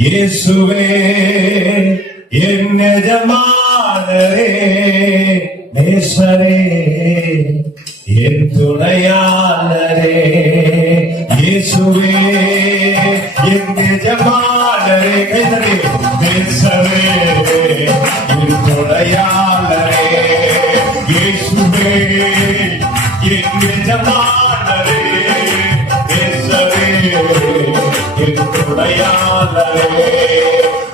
இயேசுவே என் நெஜமானரே நேசரே என் துணையாளரே. இயேசுவே என் நெஜமானரே நேசரே நேசரே என் துணையாளரே. இயேசுவே என் நெஜமானரே நேசரே என் துணையாளரே.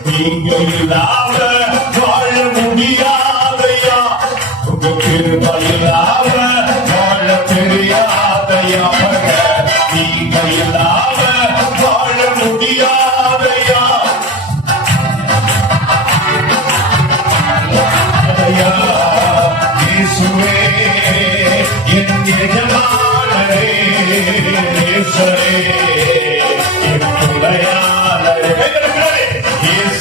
நீங்க இல்லாம வாழ முடியாதையா? உங்க கிருபை வாழ தெரியாதையா? நீங்க இல்லாம வாழ முடியாதையா? இயேசுவே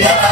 yeah.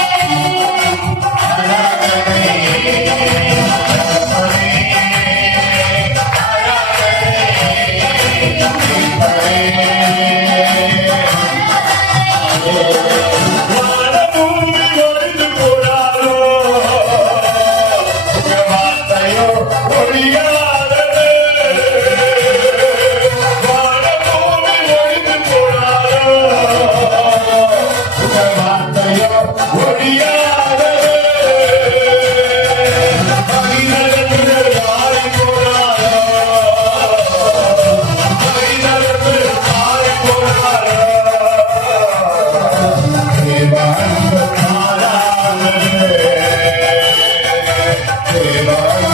Hey,